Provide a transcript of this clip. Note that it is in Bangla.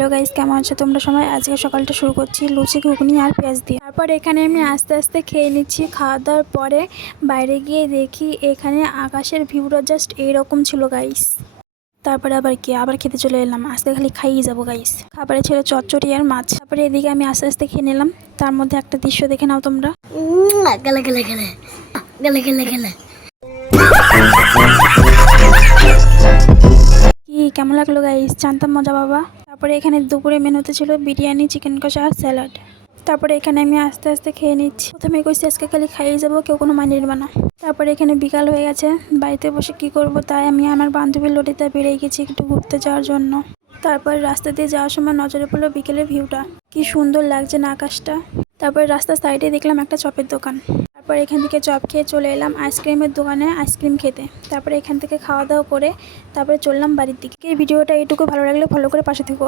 হ্যালো গাইস, কেমন আছো তোমরা সবাই? আজকে সকালটা শুরু করছি লুচি, ঘুগনি আর পেঁয়াজ দিয়ে। তারপর এখানে আমি আস্তে আস্তে খেয়ে নিচ্ছি। খাওয়া দাওয়ার পরে বাইরে গিয়ে দেখি এখানে আকাশের ভিউটা জাস্ট এইরকম ছিল গাইস। তারপরে আবার খেতে চলে এলাম। আজকে খালি খাইয়ে যাবো গাইস। খাবারে ছিল চচ্চড়ি আর মাছ। তারপরে এদিকে আমি আস্তে আস্তে খেয়ে নিলাম। তার মধ্যে একটা দৃশ্য দেখে নাও তোমরা। গেলে গেলে গেলে গেলে গেলে গেলে কি কেমন লাগলো গাইস? জানতাম মজা বাবা। তারপরে এখানে দুপুরে মেনুতে ছিল বিরিয়ানি, চিকেন কষা আর স্যালাড। তারপরে এখানে আমি আস্তে আস্তে খেয়ে নিচ্ছি। প্রথমে কইছি আজকে খালি খাইয়ে যাবো, কেউ কোনো মানে নিবে না। তারপরে এখানে বিকাল হয়ে গেছে, বাড়িতে বসে কি করব, তাই আমি আমার বান্ধবীর লড়িতে বেরিয়ে গেছি একটু ঘুরতে যাওয়ার জন্য। তারপর রাস্তা দিয়ে যাওয়ার সময় নজরে পড়লো বিকেলের ভিউটা, কি সুন্দর লাগছে না আকাশটা। তারপরে রাস্তার সাইডে দেখলাম একটা চপের দোকান। তারপর এখান থেকে চপ খেয়ে চলে এলাম আইসক্রিমের দোকানে আইসক্রিম খেতে। তারপরে এখান থেকে খাওয়া দাওয়া করে তারপরে চললাম বাড়ির দিকে। এই ভিডিওটা এইটুকু, ভালো লাগলে ফলো করে পাশে থেকো।